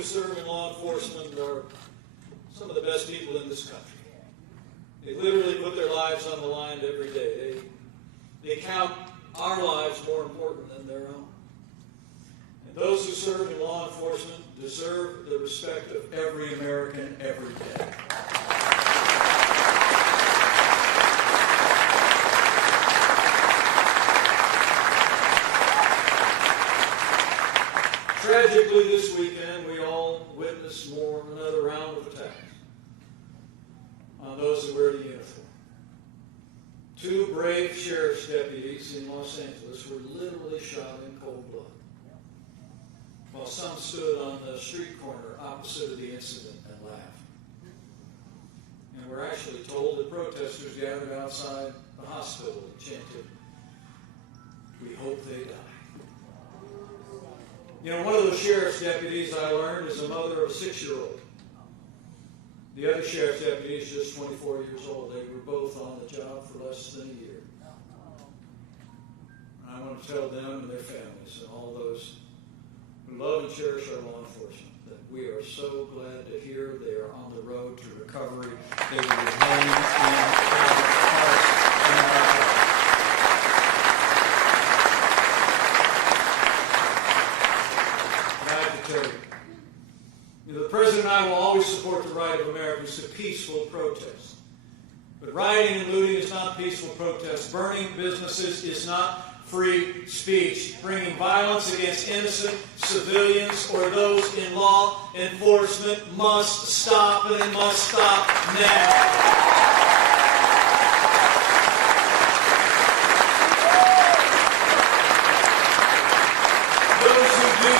who serve in law enforcement are some of the best people in this country. They literally put their lives on the line every day. They count our lives more important than their own. And those who serve in law enforcement deserve the respect of every American every day. Tragically, this weekend, we all witnessed another round of attacks on those who wear the uniform. 2 brave sheriff's deputies in Los Angeles were literally shot in cold blood, while some stood on the street corner opposite of the incident and laughed. And we're actually told that protesters gathered outside the hospital and chanted, "We hope they die." You know, one of those sheriff's deputies, I learned, is a mother of a 6-year-old. The other sheriff's deputy is just 24 years old. They were both on the job for less than a year. And I want to tell them and their families and all those who love and cherish our law enforcement that we are so glad to hear they are on the road to recovery. They will remain in our hearts and our lives. The President and I will always support the right of Americans to peaceful protest. But rioting and looting is not peaceful protest. Burning businesses is not free speech. Bringing violence against innocent civilians or those in law enforcement must stop, and it must stop now.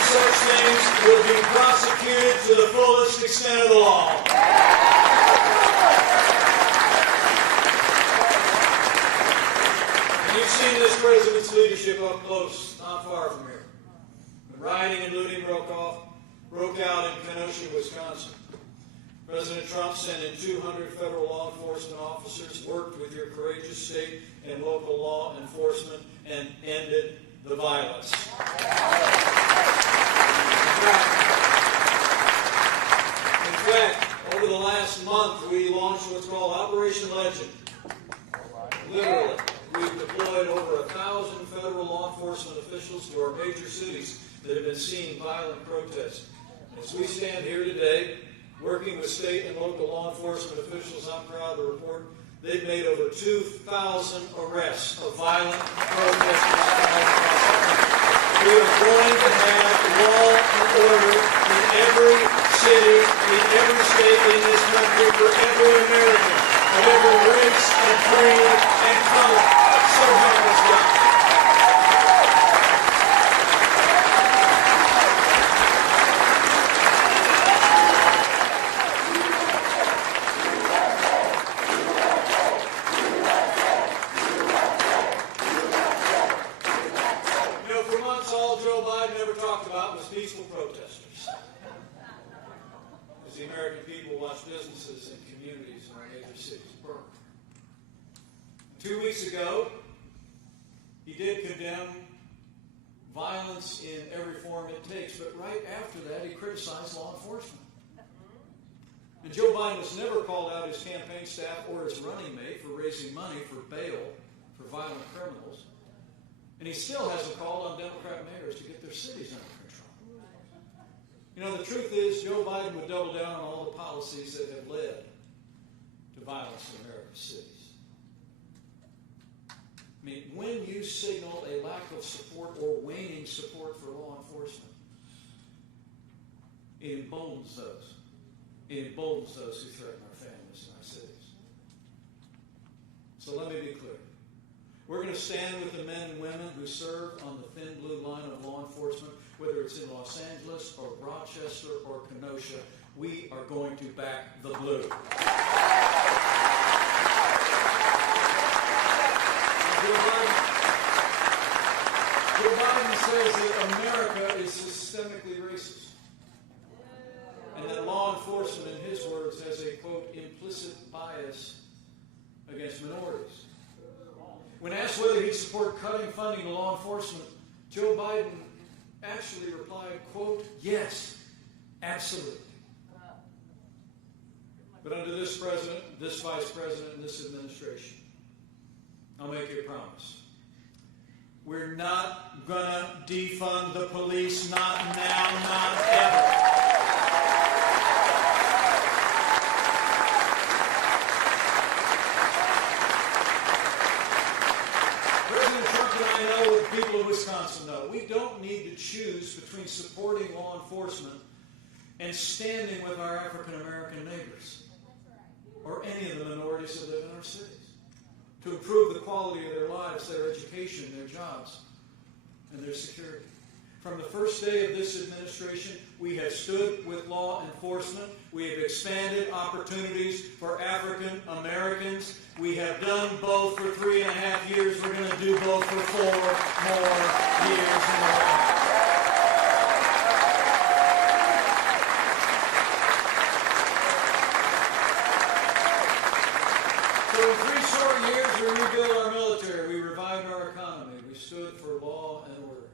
Such things will be prosecuted to the fullest extent of the law. And you've seen this president's leadership up close, not far from here. When rioting and looting broke out in Kenosha, Wisconsin, President Trump sent in 200 federal law enforcement officers, worked with your courageous state and local law enforcement, and ended the violence. In fact, over the last month, we launched what's called Operation Legend. Literally, we've deployed over 1,000 federal law enforcement officials to our major cities that have been seeing violent protests. As we stand here today, working with state and local law enforcement officials, I'm proud to report they've made over 2,000 arrests of violent protesters. We are going to have law and order in every city, in every state in this country, for every American, of every race and creed and color. So help us God. Peaceful protesters. As the American people watch businesses and communities in our major cities burn. 2 weeks ago, he did condemn violence in every form it takes, but right after that, he criticized law enforcement. And Joe Biden has never called out his campaign staff or his running mate for raising money for bail for violent criminals. And he still hasn't called on Democrat mayors to get their cities under control. You know, the truth is, Joe Biden would double down on all the policies that have led to violence in American cities. I mean, when you signal a lack of support or waning support for law enforcement, it emboldens those. It emboldens those who threaten our families and our cities. So let me be clear. We're going to stand with the men and women who serve on the thin blue line of law enforcement, whether it's in Los Angeles or Rochester or Kenosha. We are going to back the blue. Joe Biden says that America is systemically racist, and that law enforcement, in his words, has a, quote, implicit bias against minorities. When asked whether he'd support cutting funding to law enforcement, Joe Biden actually replied, quote, yes, Absolutely. But under this president, this vice president, and this administration, I'll make you a promise. We're not going to defund the police, not now, not ever. President Trump and I know what the people of Wisconsin know. We don't need to choose between supporting law enforcement and standing with our African-American neighbors or any of the minorities that live in our cities to improve the quality of their lives, their education, their jobs, and their security. From the first day of this administration, we have stood with law enforcement. We have expanded opportunities for African Americans. We have done both for 3.5 years. We're going to do both for 4 more years in a row. So in 3 short years, we rebuilt our military. We revived our economy. We stood for law and order.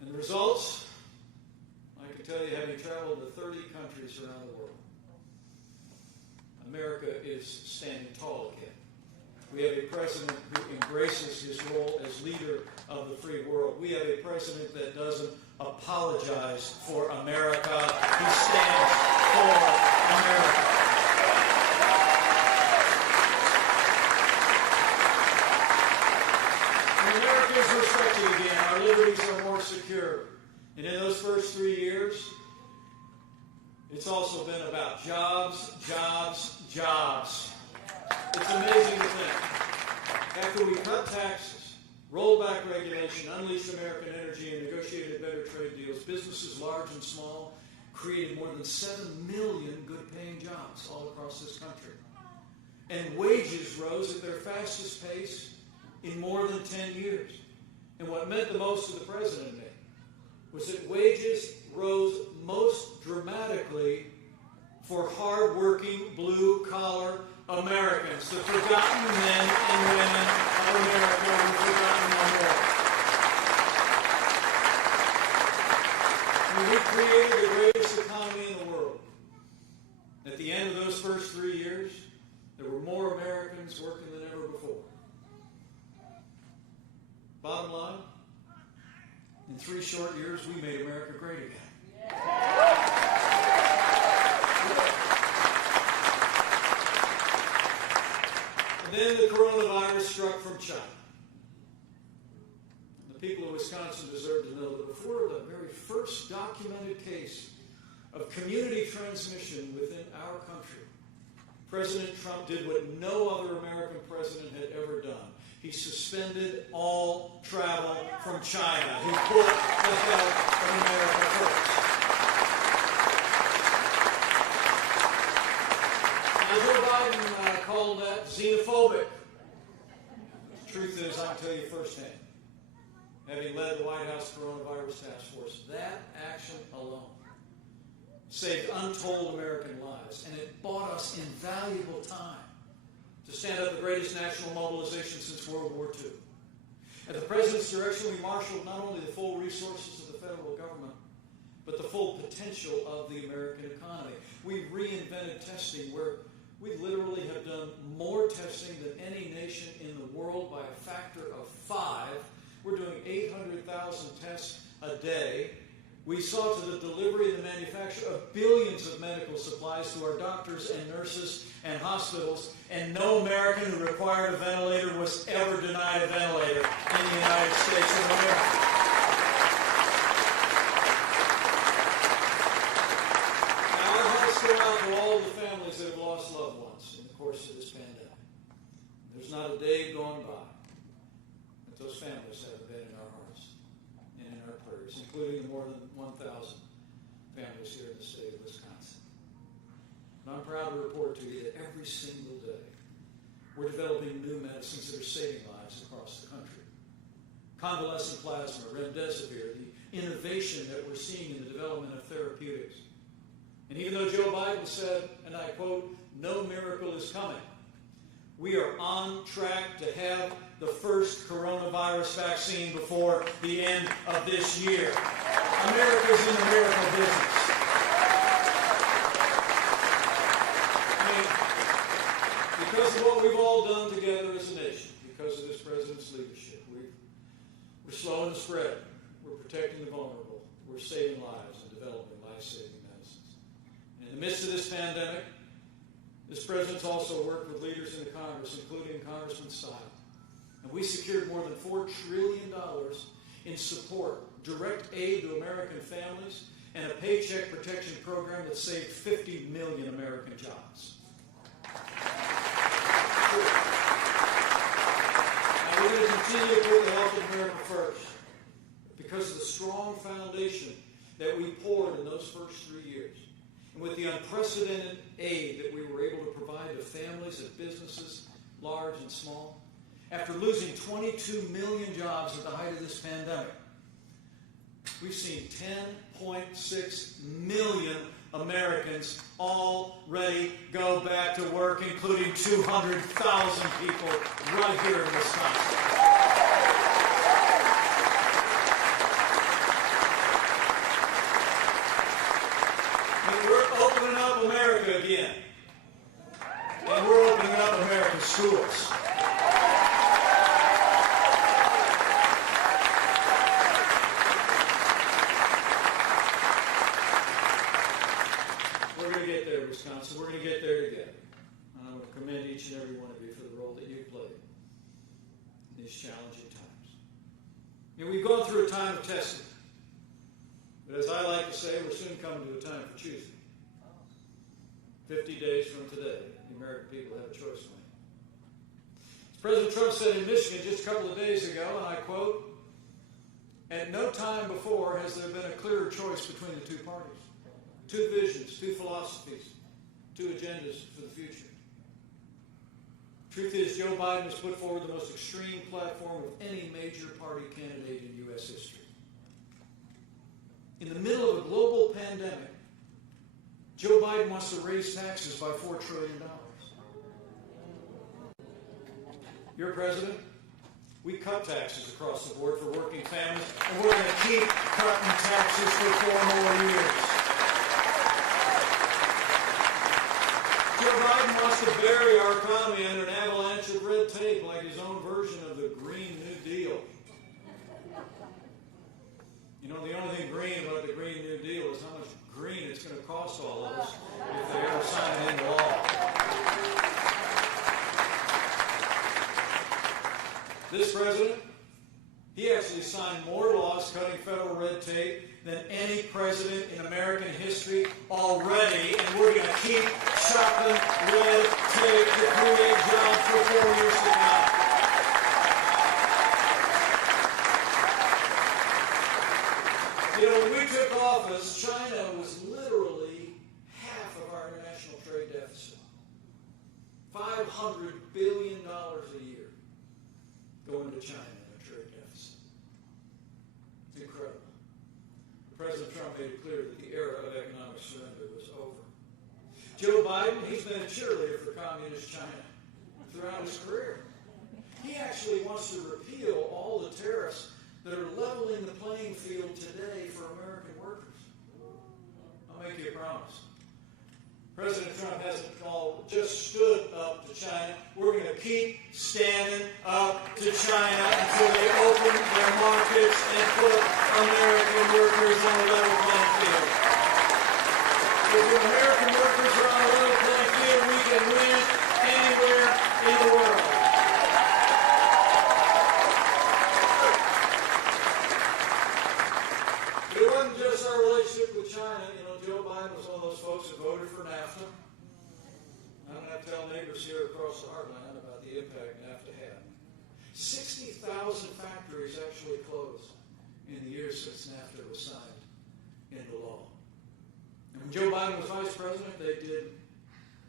And the results, I can tell you, having traveled to 30 countries around the world, America is standing tall again. We have a president who embraces his role as leader of the free world. We have a president that doesn't apologize for America. He stands for America. America is respected again. Our liberties are more secure. And in those first 3 years, it's also been about jobs, jobs, jobs. It's amazing to think. After we cut taxes, rolled back regulation, unleashed American energy, and negotiated better trade deals, businesses large and small created more than 7 million good-paying jobs all across this country. And wages rose at their fastest pace in more than 10 years. And what meant the most to the president and me was that wages rose most dramatically for hard-working, blue-collar Americans, the forgotten men and women of America who are forgotten no more. And we created the greatest economy in the world. At the end of those first 3 years, there were more Americans working than ever before. Bottom line, in 3 short years, we made America great again. And then the coronavirus struck from China. And the people of Wisconsin deserve to know that before the very first documented case of community transmission within our country, President Trump did what no other American president had ever done. He suspended all travel from China. He put the health of America first. Now, Joe Biden called that xenophobic. The truth is, I can tell you firsthand, having led the White House Coronavirus Task Force, that action alone saved untold American lives, and it bought us invaluable time to stand up the greatest national mobilization since World War II. At the President's direction, we marshaled not only the full resources of the federal government, but the full potential of the American economy. We reinvented testing where we literally have done more testing than any nation in the world by a factor of 5. We're doing 800,000 tests a day. We saw to the delivery and the manufacture of billions of medical supplies to our doctors and nurses and hospitals, and no American who required a ventilator was ever denied a ventilator in the United States of America. Now, our hearts go out to all the families that have lost loved ones in the course of this pandemic. There's not a day gone by that those families haven't been in our hearts and in our prayers, including the more than 1,000 families here in the state of Wisconsin. And I'm proud to report to you that every single day we're developing new medicines that are saving lives across the country. Convalescent plasma, remdesivir, the innovation that we're seeing in the development of therapeutics. And even though Joe Biden said, and I quote, "No miracle is coming," we are on track to have the first coronavirus vaccine before the end of this year. America's in the miracle business. We're slowing the spread. We're protecting the vulnerable. We're saving lives and developing life-saving medicines. And in the midst of this pandemic, this president's also worked with leaders in the Congress, including Congressman Stein. And we secured more than $4 trillion in support, direct aid to American families, and a paycheck protection program that saved 50 million American jobs. Now, we're going to continue to put the health of America first because of the strong foundation that we poured in those first 3 years. And with the unprecedented aid that we were able to provide to families and businesses, large and small, after losing 22 million jobs at the height of this pandemic, we've seen 10.6 million Americans already go back to work, including 200,000 people right here in Wisconsin. And we're opening up America again. And we're opening up America's schools. We're going to get there, Wisconsin. We're going to get there together. And I want to commend each and every one of you for the role that you played in these challenging times. You know, we've gone through a time of testing. But as I like to say, we're soon coming to a time for choosing. 50 days from today, the American people have a choice to make. As President Trump said in Michigan just a couple of days ago, and I quote, "At no time before has there been a clearer choice between the two parties. Two visions, two philosophies, two agendas for the future. Truth is, Joe Biden has put forward the most extreme platform of any major party candidate in U.S. history. In the middle of a global pandemic, Joe Biden wants to raise taxes by $4 trillion. Your president, we cut taxes across the board for working families, and we're going to keep cutting taxes for 4 more years. Joe Biden wants to bury our economy under an avalanche of red tape like his own version of the Green New Deal. You know, the only thing green about the Green New Deal is how much green it's going to cost all of us if they ever sign it into law. This president, he actually signed more laws cutting federal red tape than any president in American history already, and we're going to keep chopping red tape to create jobs for 4 years to come. You know, when we took office, China was literally half of our international trade deficit. $500 billion a year going to China in a trade deficit. It's incredible. President Trump made it clear that the era of economic surrender was over. Joe Biden, he's been a cheerleader for communist China throughout his career. He actually wants to repeal all the tariffs that are leveling the playing field today for American workers. I'll make you a promise. President Trump hasn't just stood up to China. We're going to keep standing up to China until they open their markets and put American workers on a level playing field. If the American workers are on a level playing field, we can win anywhere in the world. It wasn't just our relationship with China. You know, Joe Biden was one of those folks who voted for NAFTA. I don't have to tell neighbors here across the heartland about the impact NAFTA had. 60,000 factories actually closed in the years since NAFTA was signed into law. And when Joe Biden was vice president, they did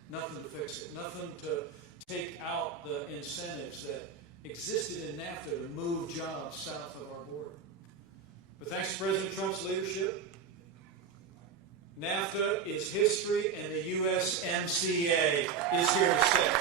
nothing to fix it, nothing to take out the incentives that existed in NAFTA to move jobs south of our border. But thanks to President Trump's leadership, NAFTA is history and the USMCA is here to stay.